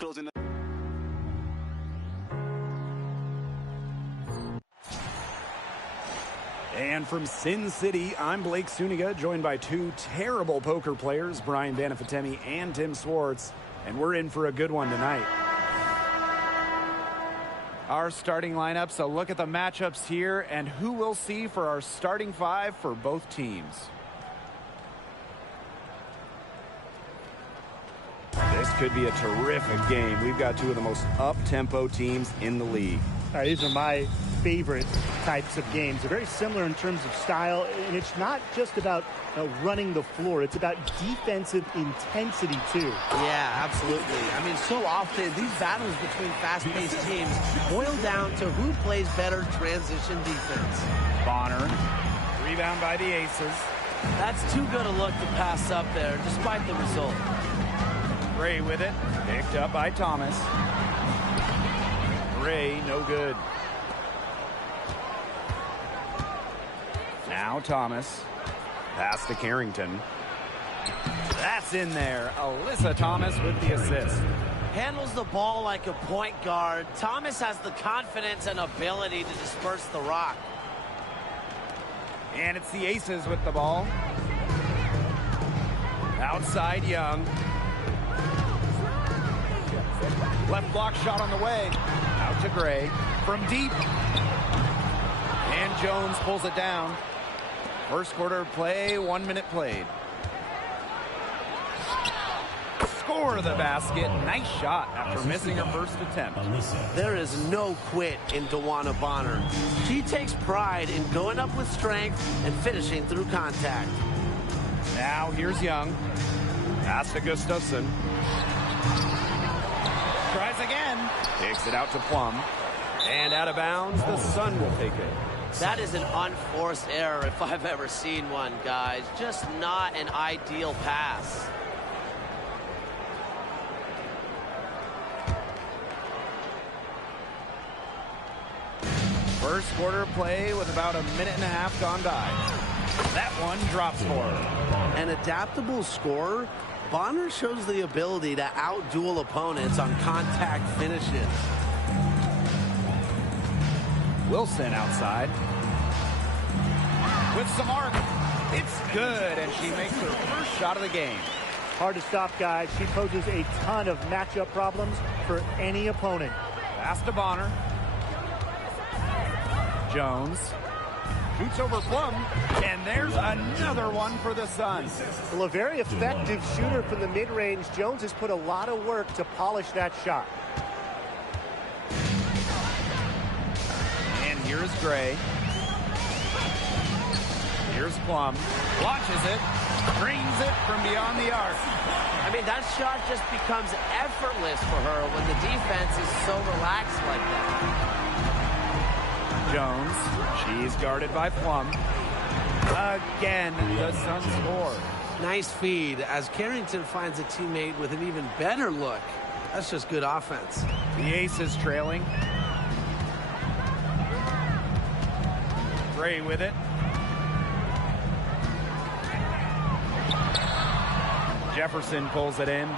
closing. And from Sin City, I'm Blake Suniga, joined by two terrible poker players, Brian Banafitemi and Tim Swartz, and we're in for a good one tonight. Our starting lineups, a look at the matchups here and who we'll see for our starting five for both teams. This could be a terrific game. We've got two of the most up-tempo teams in the league. All right, these are my favorite types of games. They're very similar in terms of style, and it's not just about running the floor. It's about defensive intensity, too. Yeah, absolutely. I mean, so often these battles between fast-paced teams boil down to who plays better transition defense. Bonner, rebound by the Aces. That's too good a look to pass up there, despite the result. Gray with it, picked up by Thomas. Gray, no good. Now Thomas. Pass to Carrington. That's in there. Alyssa Thomas with the assist. Handles the ball like a point guard. Thomas has the confidence and ability to disperse the rock. And it's the Aces with the ball. Outside Young. Left block shot on the way. Out to Gray. From deep. And Jones pulls it down. First quarter of play, 1 minute played. Score the basket. Nice shot after missing her first attempt. There is no quit in DeWanna Bonner. She takes pride in going up with strength and finishing through contact. Now here's Young. Pass to Gustafson. Tries again. Takes it out to Plum. And out of bounds, the Sun will take it. That is an unforced error if I've ever seen one, guys. Just not an ideal pass. First quarter play with about a minute and a half gone by. That one drops for her. An adaptable scorer, Bonner shows the ability to outduel opponents on contact finishes. Wilson outside. With some arc. It's good, and she makes her first shot of the game. Hard to stop, guys. She poses a ton of matchup problems for any opponent. Pass to Bonner. Jones. Shoots over Plum, and there's another one for the Suns. Well, a very effective shooter from the mid-range. Jones has put a lot of work to polish that shot. And here's Gray. Here's Plum. Launches it. Drains it from beyond the arc. I mean, that shot just becomes effortless for her when the defense is so relaxed like that. Jones. She's guarded by Plum. Again, the Suns score. Nice feed as Carrington finds a teammate with an even better look. That's just good offense. The Aces trailing. Gray with it. Jefferson pulls it in.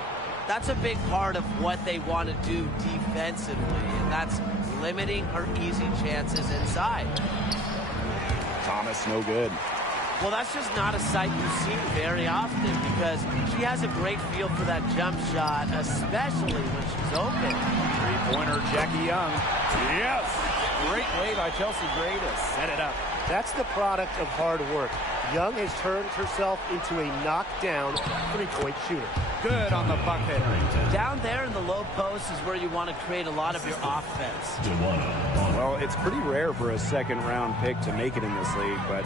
That's a big part of what they want to do defensively, and that's limiting her easy chances inside. Thomas, no good. Well, that's just not a sight you see very often because she has a great feel for that jump shot, especially when she's open. Three-pointer, Jackie Young. Yes! Great play by Chelsea Gray to set it up. That's the product of hard work. Young has turned herself into a knockdown three-point shooter. Good on the bucket. Down there in the low post is where you want to create a lot of your offense. Well, it's pretty rare for a second-round pick to make it in this league, but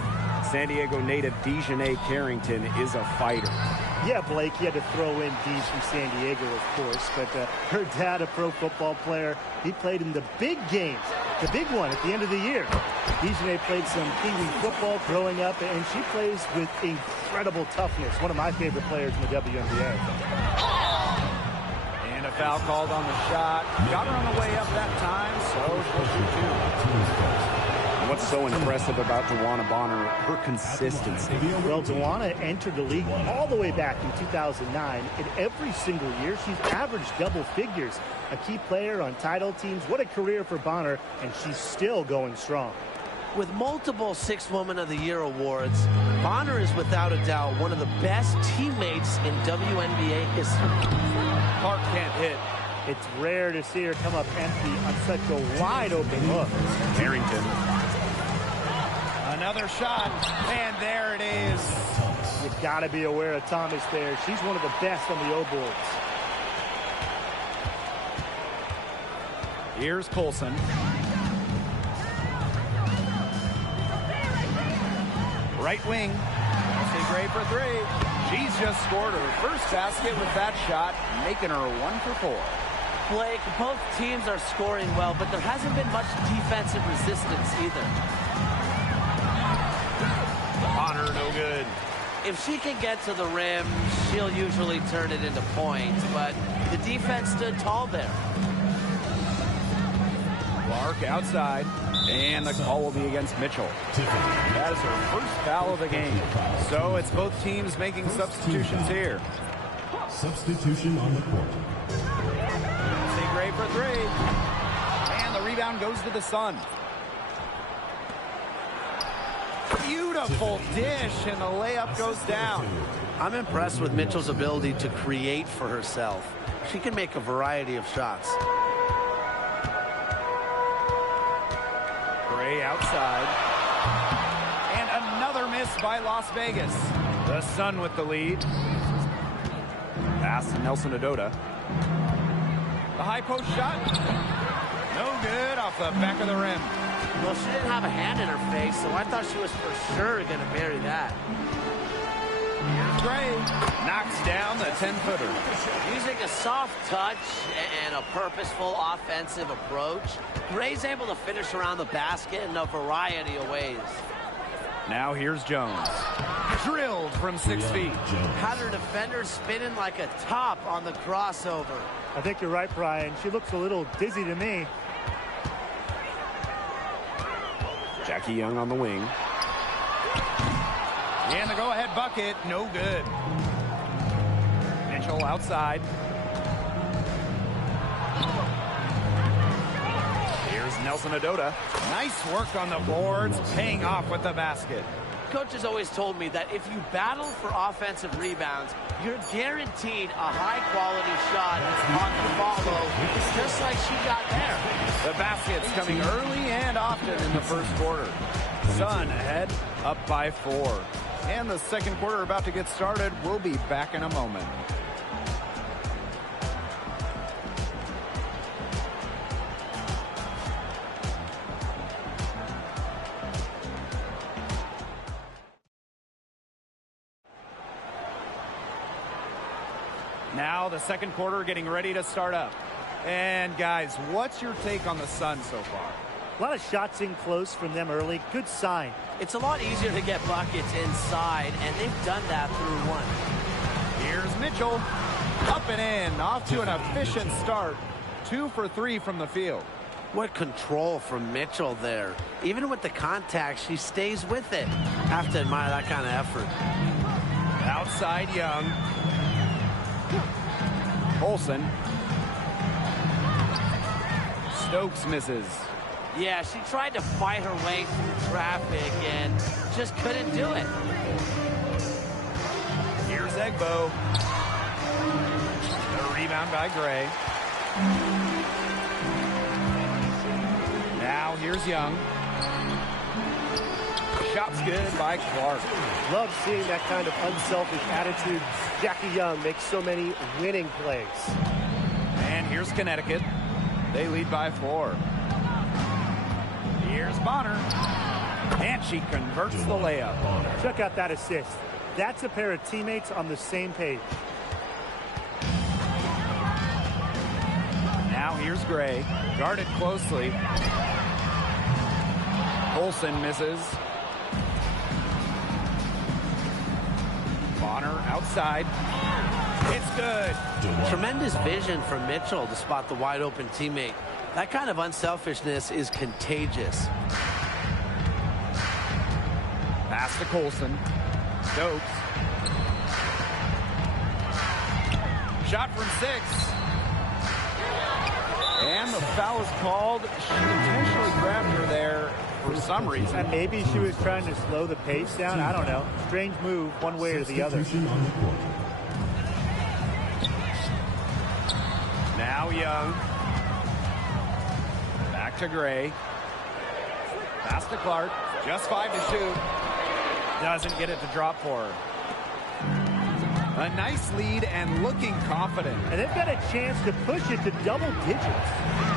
San Diego native Dejanay Carrington is a fighter. Yeah, Blake, he had to throw in Deej from San Diego, of course, but her dad, a pro football player, he played in the big games, the big one at the end of the year. Dejanay played some Pee-wee football growing up, and she plays with incredible toughness. One of my favorite players in the WNBA. And a foul called on the shot. Got her on the way up that time, so she'll shoot two. What's so impressive about DeWanna Bonner, her consistency. Well, DeWanna entered the league all the way back in 2009, and every single year she's averaged double figures. A key player on title teams. What a career for Bonner, and she's still going strong. With multiple Sixth Woman of the Year awards, Bonner is without a doubt one of the best teammates in WNBA history. Clark can't hit. It's rare to see her come up empty on such a wide open look. Harrington. Another shot, and there it is. You've got to be aware of Thomas there. She's one of the best on the O boards. Here's Colson. Right wing. Kelsey Gray for three. She's just scored her first basket with that shot, making her 1 for 4. Blake, both teams are scoring well, but there hasn't been much defensive resistance either. Bonner, no good. If she can get to the rim, she'll usually turn it into points, but the defense stood tall there. Clark outside, and the call will be against Mitchell. That is her first foul of the game. So it's both teams making substitutions here. Substitution on the court. Kelsey Gray for three. And the rebound goes to the Sun. Beautiful dish, and the layup goes down. I'm impressed with Mitchell's ability to create for herself. She can make a variety of shots. Gray outside. And another miss by Las Vegas. The Sun with the lead. Pass to Nelson Adota. The high post shot. No good, off the back of the rim. Well, she didn't have a hand in her face, so I thought she was for sure going to bury that. Here's Gray. Knocks down the 10-footer. Using a soft touch and a purposeful offensive approach, Gray's able to finish around the basket in a variety of ways. Now here's Jones. Drilled from 6 feet. Had her defender spinning like a top on the crossover. I think you're right, Brian. She looks a little dizzy to me. Jackie Young on the wing. And the go-ahead bucket, no good. Mitchell outside. Here's Nelson Adota. Nice work on the boards, paying off with the basket. Coach has always told me that if you battle for offensive rebounds, you're guaranteed a high-quality shot on the follow, just like she got there. The basket's coming early and often in the first quarter. Sun ahead, up by 4. And the second quarter about to get started. We'll be back in a moment. Now the second quarter getting ready to start up. And guys, what's your take on the Sun so far? A lot of shots in close from them early. Good sign. It's a lot easier to get buckets inside, and they've done that through one. Here's Mitchell. Up and in. Off to an efficient start. 2 for 3 from the field. What control from Mitchell there. Even with the contact, she stays with it. Have to admire that kind of effort. Outside Young. Olsen. Stokes misses. Yeah, she tried to fight her way through traffic and just couldn't do it. Here's Egbo. The rebound by Gray. Now here's Young. Shot's good by Clark. Love seeing that kind of unselfish attitude. Jackie Young makes so many winning plays. And here's Connecticut. They lead by 4. Here's Bonner. And she converts the layup. Check out that assist. That's a pair of teammates on the same page. Now here's Gray. Guarded closely. Olsen misses. Bonner outside. It's good. Tremendous vision from Mitchell to spot the wide open teammate. That kind of unselfishness is contagious. Pass to Colson. Stokes. Shot from 6. And the foul is called. She intentionally grabbed her there for some reason. And maybe she was trying to slow the pace down. I don't know. Strange move one way or the other. Substitution on the court. Now Young. Back to Gray. Pass to Clark. Just 5 to shoot. Doesn't get it to drop for her. A nice lead and looking confident. And they've got a chance to push it to double digits.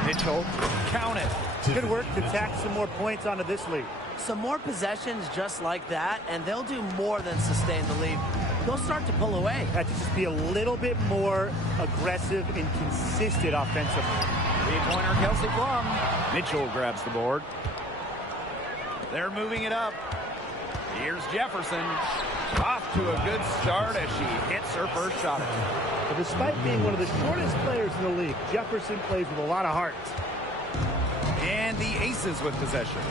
Mitchell, count it. Good work to tack some more points onto this lead. Some more possessions just like that, and they'll do more than sustain the lead. They'll start to pull away. Have to just be a little bit more aggressive and consistent offensively. Three-pointer, Kelsey Plum. Mitchell grabs the board. They're moving it up. Here's Jefferson. Off to a good start as she hits her first shot. But despite being one of the shortest players in the league, Jefferson plays with a lot of heart. And the Aces with possession.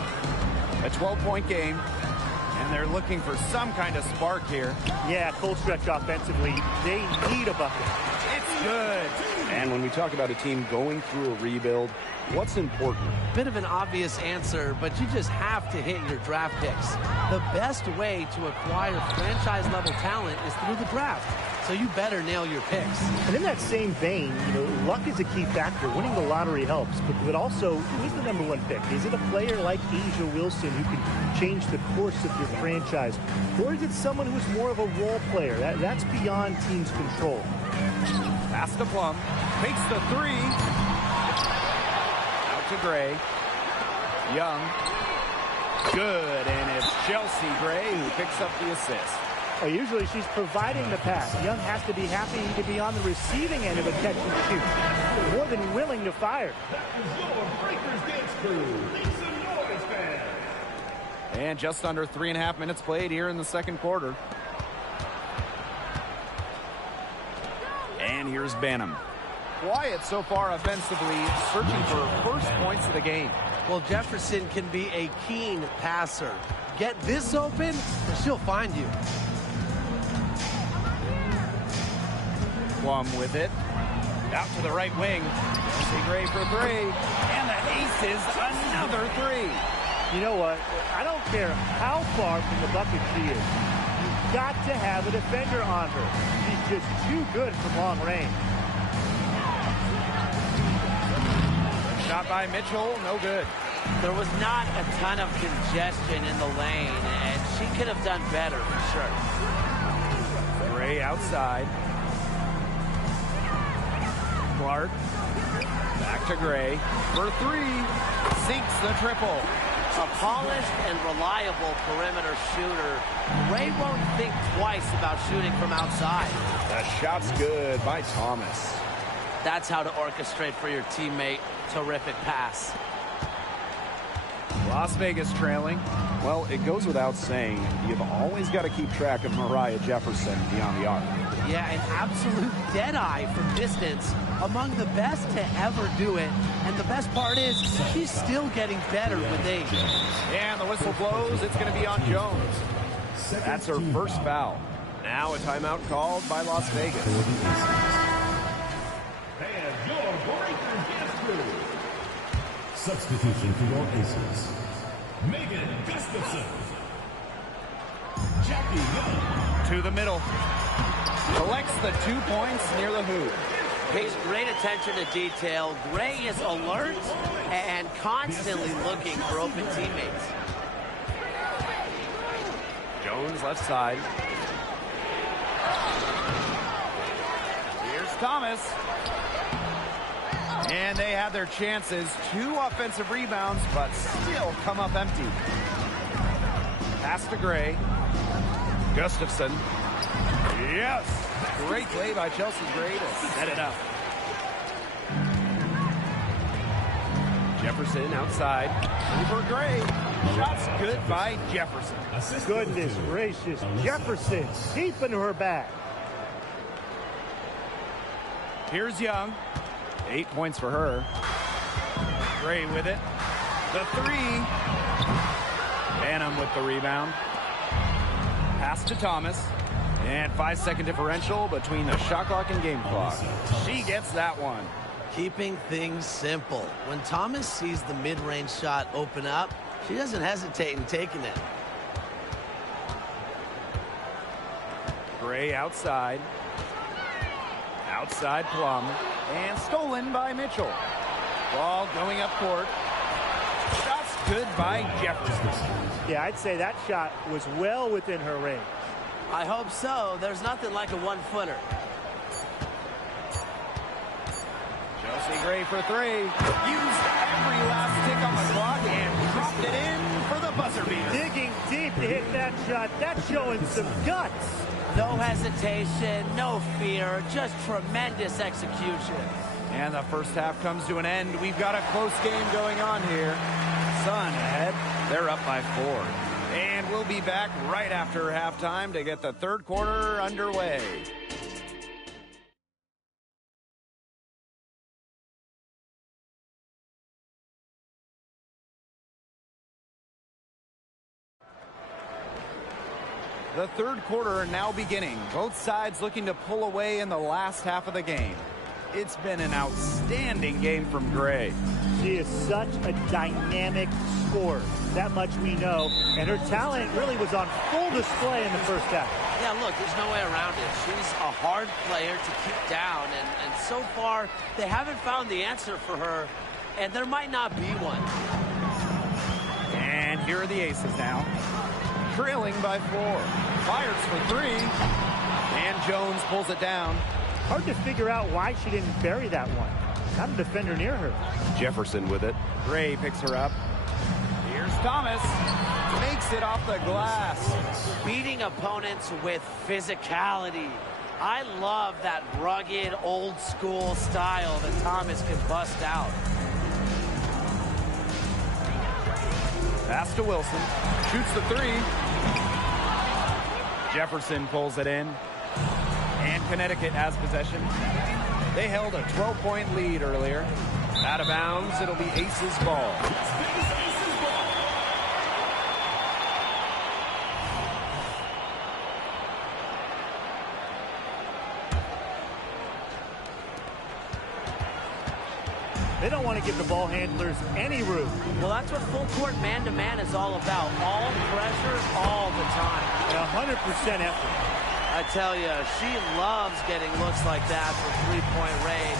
A 12-point game. And they're looking for some kind of spark here. Yeah, cold stretch offensively. They need a bucket. It's good. And when we talk about a team going through a rebuild, what's important? Bit of an obvious answer, but you just have to hit your draft picks. The best way to acquire franchise-level talent is through the draft. So you better nail your picks. And in that same vein, luck is a key factor. Winning the lottery helps, but also, who's the #1 pick? Is it a player like Asia Wilson who can change the course of your franchise? Or is it someone who's more of a role player? That's beyond teams' control. Pass to Plum. Takes the 3. Out to Gray. Young. Good, and it's Chelsea Gray who picks up the assist. Well, usually she's providing the pass. Young has to be happy to be on the receiving end of a catch and shoot. More than willing to fire. And just under 3.5 minutes played here in the second quarter. And here's Banham. Quiet so far offensively, searching for first points of the game. Well, Jefferson can be a keen passer. Get this open, and she'll find you. Plum with it. Out to the right wing. Chelsea Gray for 3. And the aces, another 3. You know what? I don't care how far from the bucket she is. You've got to have a defender on her. She's just too good from long range. Shot by Mitchell, no good. There was not a ton of congestion in the lane, and she could have done better for sure. Gray outside. Clark. Back to Gray for 3. Sinks the triple. A polished and reliable perimeter shooter. Ray won't think twice about shooting from outside. The shot's good by Thomas. That's how to orchestrate for your teammate. Terrific pass. Las Vegas trailing. Well, it goes without saying, you've always got to keep track of Mariah Jefferson beyond the arc. Yeah, an absolute deadeye from distance. Among the best to ever do it. And the best part is, she's still getting better with age. And the whistle blows. It's going to be on Jones. That's her first foul. Now a timeout called by Las Vegas. And your breaker gets through. Substitution for your aces. Megan Gustafson. Jackie Young. To the middle. Collects the 2 points near the hoop. Pays great attention to detail. Gray is alert and constantly looking for open teammates. Jones left side. Here's Thomas. And they have their chances. 2 offensive rebounds, but still come up empty. Pass to Gray. Gustafson. Yes! Great play by Chelsea Gray to set it up. Jefferson outside. For Gray. Shots good by Jefferson. Goodness gracious. Jefferson deep into her bag. Here's Young. 8 points for her. Gray with it. The 3. Banham with the rebound. Pass to Thomas. And 5-second differential between the shot clock and game clock. She gets that one. Keeping things simple. When Thomas sees the mid-range shot open up, she doesn't hesitate in taking it. Gray outside. Outside Plum. And stolen by Mitchell. Ball going up court. Shots good by Jefferson. Yeah, I'd say that shot was well within her range. I hope so. There's nothing like a one-footer. Chelsea Gray for three. Used every last tick on the clock and dropped it in for the buzzer beater. Digging deep to hit that shot. That's showing some guts. No hesitation, no fear, just tremendous execution. And the first half comes to an end. We've got a close game going on here. Sun ahead. They're up by 4. And we'll be back right after halftime to get the third quarter underway. The third quarter now beginning. Both sides looking to pull away in the last half of the game. It's been an outstanding game from Gray. She is such a dynamic scorer. That much we know. And her talent really was on full display in the first half. Yeah, look, there's no way around it. She's a hard player to keep down. And so far, they haven't found the answer for her. And there might not be one. And here are the aces now. Trailing by 4. Fires for 3. And Jones pulls it down. Hard to figure out why she didn't bury that one. Not a defender near her. Jefferson with it. Gray picks her up. Here's Thomas. Makes it off the glass. Beating opponents with physicality. I love that rugged, old-school style that Thomas can bust out. Pass to Wilson. Shoots the 3. Jefferson pulls it in. And Connecticut has possession. They held a 12-point lead earlier. Out of bounds, it'll be Aces ball. They don't want to give the ball handlers any room. Well, that's what full court man-to-man is all about. All pressure, all the time. And 100% effort. I tell you, she loves getting looks like that from three-point range.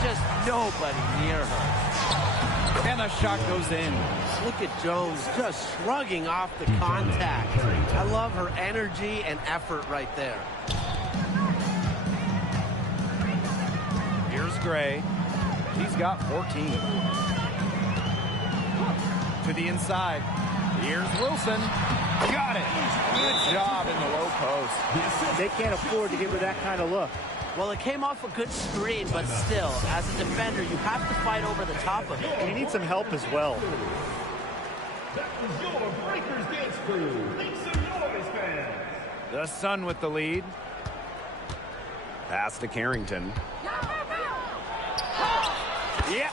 Just nobody near her. And the shot goes in. Look at Jones just shrugging off the contact. I love her energy and effort right there. Here's Gray. He's got 14. To the inside. Here's Wilson. Got it. Good job in the low post. They can't afford to give her that kind of look. Well, it came off a good screen, but still, as a defender, you have to fight over the top of it. And you need some help as well. That was your Breakers Dance Crew. Make some noise, fans. The Sun with the lead. Pass to Carrington. Yep,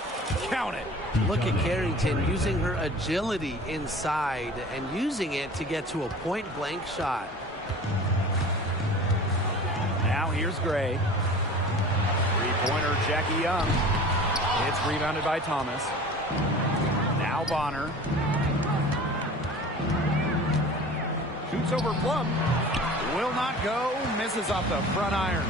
count it. Look at Carrington using her agility inside and using it to get to a point-blank shot. Now here's Gray. Three-pointer Jackie Young. It's rebounded by Thomas. Now Bonner. Shoots over Plum. Will not go. Misses off the front iron.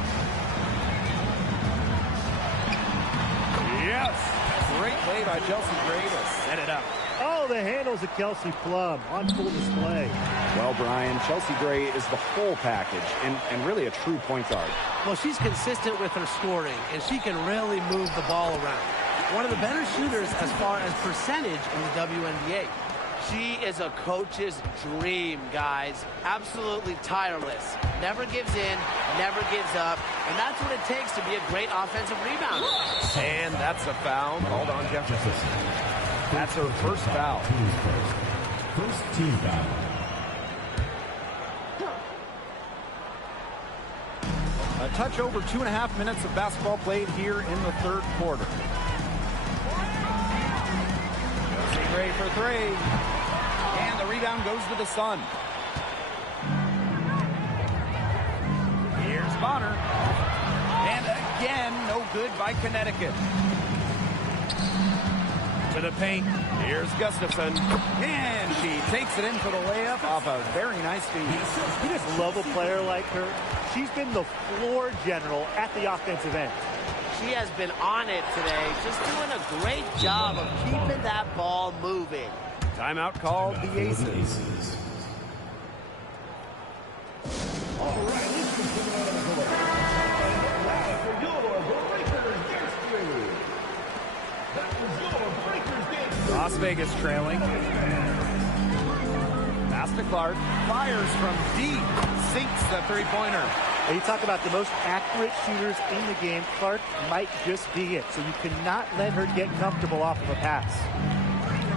Yes. Great play by Chelsea Gray to set it up. Oh, the handles of Kelsey Plum on full display. Well, Brian, Chelsea Gray is the whole package and really a true point guard. Well, she's consistent with her scoring, and she can really move the ball around. One of the better shooters as far as percentage in the WNBA. She is a coach's dream, guys. Absolutely tireless. Never gives in, never gives up, and that's what it takes to be a great offensive rebounder. And that's a foul called on Jefferson. That's her first foul. First team foul. A touch over 2.5 minutes of basketball played here in the third quarter. Chelsea Gray for 3. And the rebound goes to the Sun. Bonner. And again, no good by Connecticut. To the paint. Here's Gustafson. And she takes it in for the layup off a very nice feed. You just love a player like her. She's been the floor general at the offensive end. She has been on it today, just doing a great job of keeping that ball moving. Timeout called the Aces. All right, let's continue on the floor. And now for your Breakers Dance Crew. That was your Breakers Dance Crew. Las Vegas trailing. Pass to Clark. Fires from deep. Sinks the three-pointer. And you talk about the most accurate shooters in the game. Clark might just be it. So you cannot let her get comfortable off of a pass.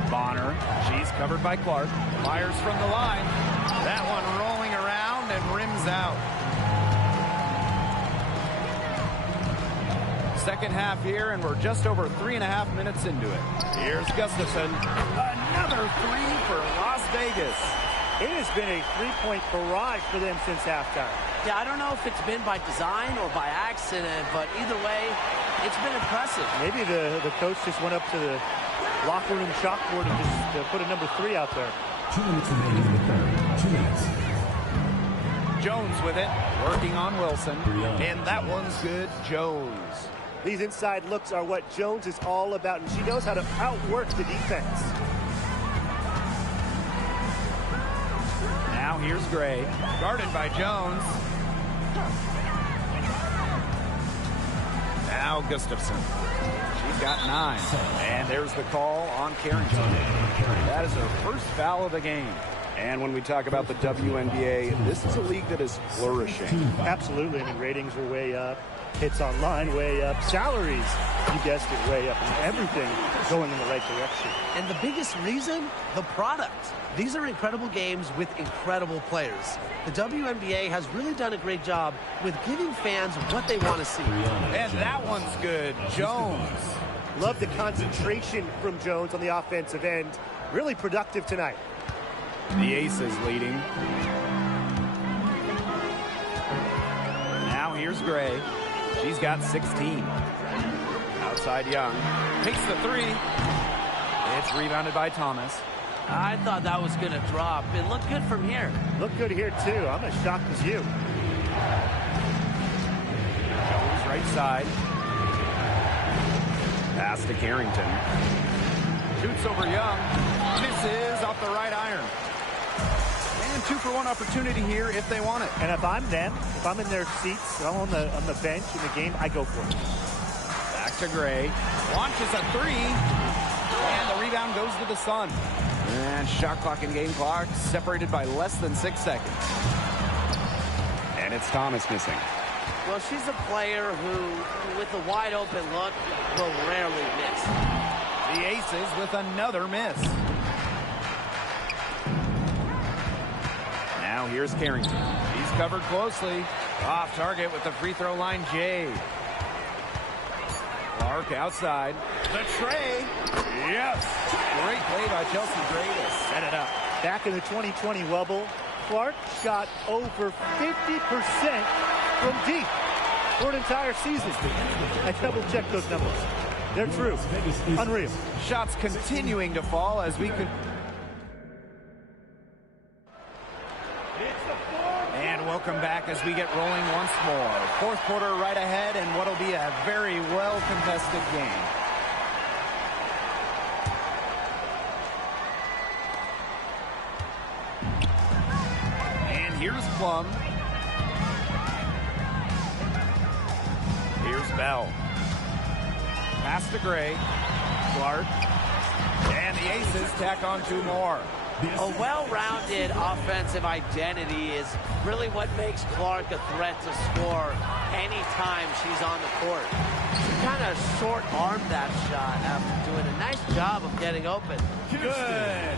Bonner. She's covered by Clark. Fires from the line. That one rolling around and rims out. Second half here, and we're just over 3.5 minutes into it. Here's Gustafson. Another three for Las Vegas. It has been a three-point barrage for them since halftime. Yeah, I don't know if it's been by design or by accident, but either way, it's been impressive. Maybe the coach just went up to the locker room chalkboard and just put a number 3 out there. 2 minutes remaining in the third. 2 minutes. Jones with it, working on Wilson. And that one's good. Jones. These inside looks are what Jones is all about, and she knows how to outwork the defense. Now here's Gray, guarded by Jones. Now Gustafson. She's got 9. And there's the call on Carrington. That is her first foul of the game. And when we talk about the WNBA, this is a league that is flourishing. Absolutely. I mean, ratings are way up. Hits online way up. Salaries, you guessed it, way up. And everything going in the right direction. And the biggest reason, the product. These are incredible games with incredible players. The WNBA has really done a great job with giving fans what they want to see. And that one's good. Jones. Love the concentration from Jones on the offensive end. Really productive tonight. The Aces leading. Now here's Gray. She's got 16. Outside Young. Takes the three. It's rebounded by Thomas. I thought that was going to drop. It looked good from here. Look good here, too. I'm as shocked as you. Jones right side. Pass to Carrington. Shoots over Young. Misses off the right iron. And 2-for-1 opportunity here if they want it. And if I'm them, if I'm in their seats, I'm on the bench in the game, I go for it. Back to Gray. Launches a three. And the rebound goes to the Sun. And shot clock and game clock separated by less than 6 seconds. And it's Thomas missing. Well, she's a player who, with a wide open look, will rarely miss. The Aces with another miss. Now here's Carrington. He's covered closely. Off target with the free throw line, Jay. Clark outside. The tray. Yes. Great play by Chelsea Gray to set it up. Back in the 2020 Wubble, Clark shot over 50% from deep for an entire season. I double-checked those numbers. They're true. Unreal. Shots continuing to fall as we could. And welcome back as we get rolling once more. Fourth quarter right ahead and what'll be a very well-contested game. And here's Plum. Here's Bell. Pass to Gray. Clark. And the Aces tack on 2 more. A well-rounded offensive identity is really what makes Clark a threat to score anytime she's on the court. She kind of short-armed that shot after doing a nice job of getting open. Good.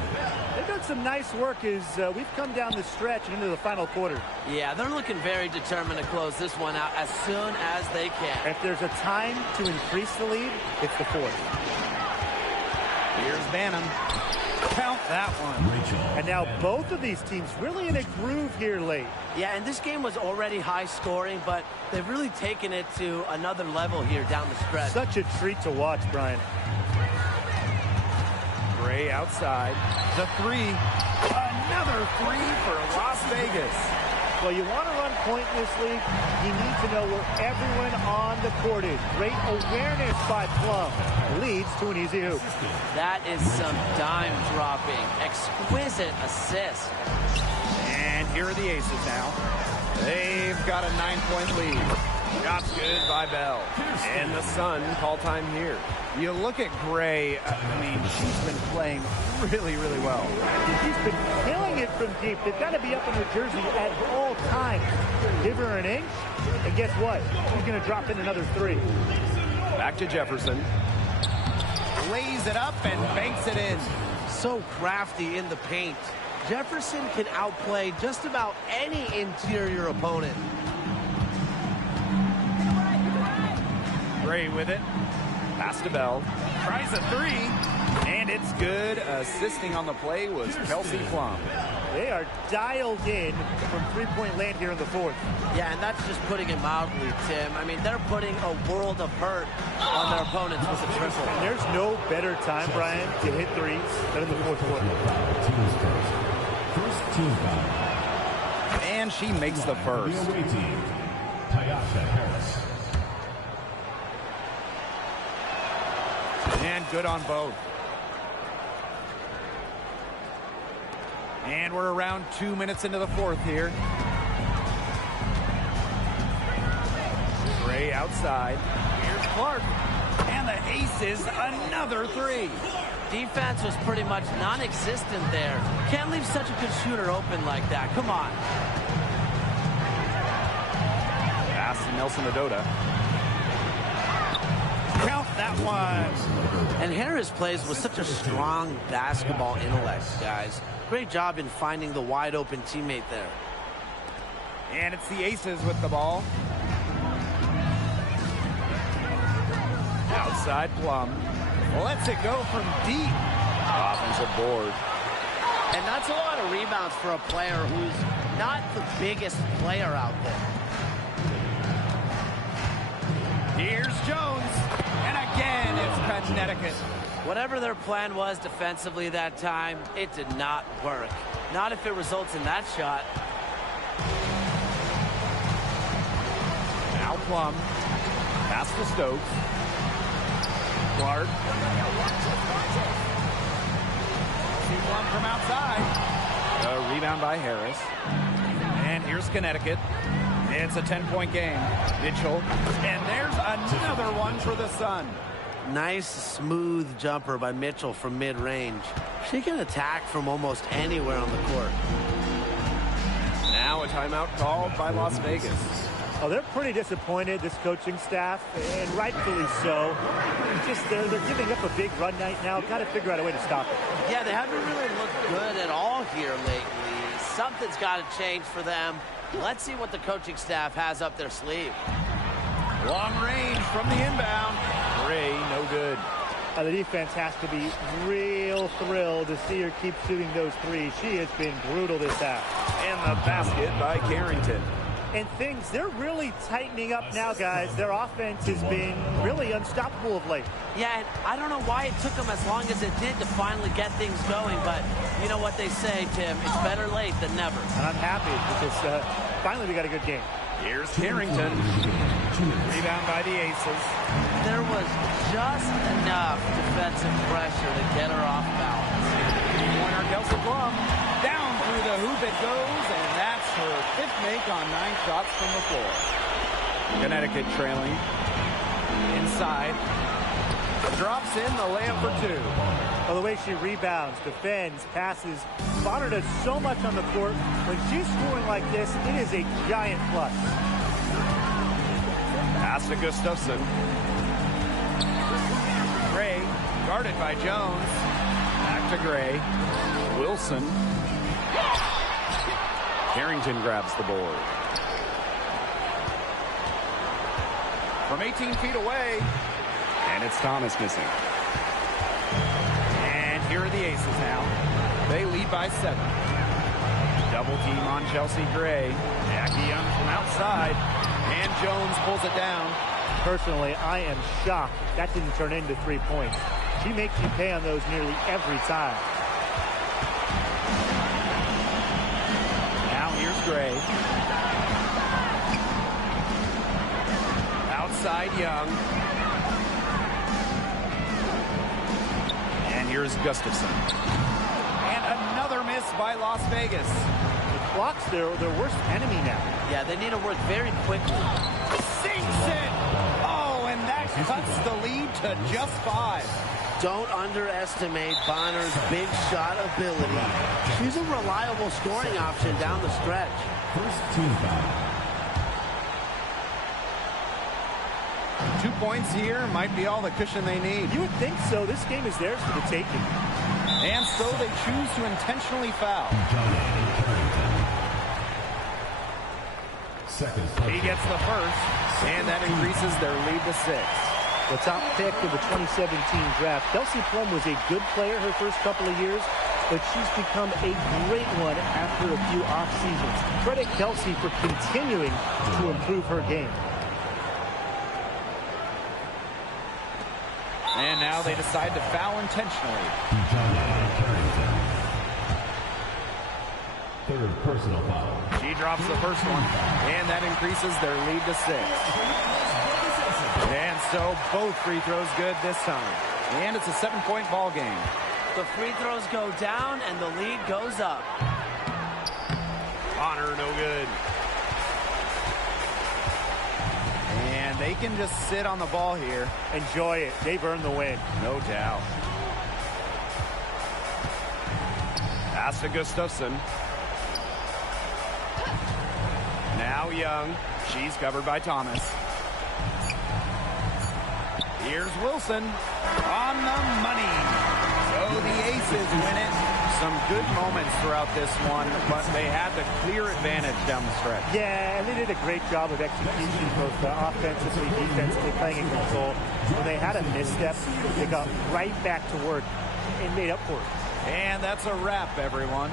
They've done some nice work as we've come down the stretch and into the final quarter. Yeah, they're looking very determined to close this one out as soon as they can. If there's a time to increase the lead, it's the fourth. Here's Bannon. Count that one. And now both of these teams really in a groove here late. Yeah, and this game was already high scoring, but they've really taken it to another level here down the stretch. Such a treat to watch, Brian. Gray outside. The three. Another three for Las Vegas. Well, you want to run point in this league, you need to know where everyone on the court is. Great awareness by Plum. Leads to an easy hoop. That is some dime dropping. Exquisite assist. And here are the Aces now. They've got a 9-point lead. Shot's good by Bell. And the Sun call time here. You look at Gray, I mean, she's been playing really, really well. She's been killing it from deep. They've got to be up in her jersey at all times. Give her an inch, and guess what? She's going to drop in another three. Back to Jefferson. Lays it up and banks it in. So crafty in the paint. Jefferson can outplay just about any interior opponent. Gray with it. Pass to Bell. Tries a three. And it's good. Assisting on the play was Kelsey Plum. They are dialed in from three-point land here in the fourth. Yeah, and that's just putting it mildly, Tim. I mean, they're putting a world of hurt on their opponents with a triple. And there's no better time, Brian, to hit threes than in the fourth quarter. Teams first team foul. And she makes the first. The away team, Tyasha Harris. And good on both. And we're around 2 minutes into the fourth here. Gray outside. Here's Clark. And the Aces, another three. Defense was pretty much non-existent there. Can't leave such a good shooter open like that. Come on. Pass to Nelson Adota. Count that one. And Harris plays with such a strong basketball intellect, guys. Great job in finding the wide open teammate there. And it's the Aces with the ball. Outside Plum. Lets it go from deep. Offensive board. And that's a lot of rebounds for a player who's not the biggest player out there. Here's Jones. And again, it's Connecticut. Whatever their plan was defensively that time, it did not work. Not if it results in that shot. Now Plum. Pass to Stokes. Clark. See Plum from outside. A rebound by Harris. And here's Connecticut. It's a 10-point game. Mitchell. And there's another one for the Sun. Nice, smooth jumper by Mitchell from mid-range. She can attack from almost anywhere on the court. Now a timeout called by Las Vegas. Oh, they're pretty disappointed, this coaching staff, and rightfully so. Just they're giving up a big run night now. Got to figure out a way to stop it. Yeah, they haven't really looked good at all here lately. Something's got to change for them. Let's see what the coaching staff has up their sleeve. Long range from the inbound. Gray, no good. The defense has to be real thrilled to see her keep shooting those threes. She has been brutal this half. And the basket by Carrington. And they're really tightening up now, guys. Their offense has been really unstoppable of late. Yeah, and I don't know why it took them as long as it did to finally get things going, but you know what they say, Tim, it's better late than never. And I'm happy because finally we got a good game. Here's Carrington. Rebound by the Aces. There was just enough defensive pressure to get her off balance. Three-pointer Kelsey Plum. Down through the hoop it goes, and that's her fifth make on 9 shots from the floor. Connecticut trailing. Inside. Drops in the layup for 2. Well, the way she rebounds, defends, passes, Bonner does so much on the court. When she's scoring like this, it is a giant plus. Pass to Gustafson. Gray, guarded by Jones. Back to Gray. Wilson. Carrington grabs the board. From 18 feet away. And it's Thomas missing. And here are the Aces now. They lead by 7. Double team on Chelsea Gray. Jackie Young from outside. And Jones pulls it down. Personally, I am shocked that didn't turn into 3 points. She makes you pay on those nearly every time. Now here's Gray. Outside Young. And here's Gustafson. And another miss by Las Vegas. The clock's their worst enemy now. Yeah, they need to work very quickly. Sinks it! Oh, and that cuts the lead to just 5. Don't underestimate Bonner's big shot ability. She's a reliable scoring option down the stretch. First team foul. 2 points here might be all the cushion they need. You would think so. This game is theirs for the taking. And so they choose to intentionally foul. Second He gets the first, and that increases their lead to 6. The top pick of the 2017 draft. Kelsey Plum was a good player her first couple of years, but she's become a great one after a few off seasons. Credit Kelsey for continuing to improve her game. And now they decide to foul intentionally. Third personal foul. She drops the first one, and that increases their lead to 6. And so both free throws good this time. And it's a 7-point ball game. The free throws go down, and the lead goes up. Bonner, no good. And they can just sit on the ball here. Enjoy it. They've earned the win. No doubt. Pass to Gustafson. Now Young. She's covered by Thomas. Here's Wilson on the money. So the Aces win it. Some good moments throughout this one, but they had the clear advantage down the stretch. Yeah, and they did a great job of execution, both offensively, defensively, playing in control. When they had a misstep, they got right back to work and made up for it. And that's a wrap, everyone.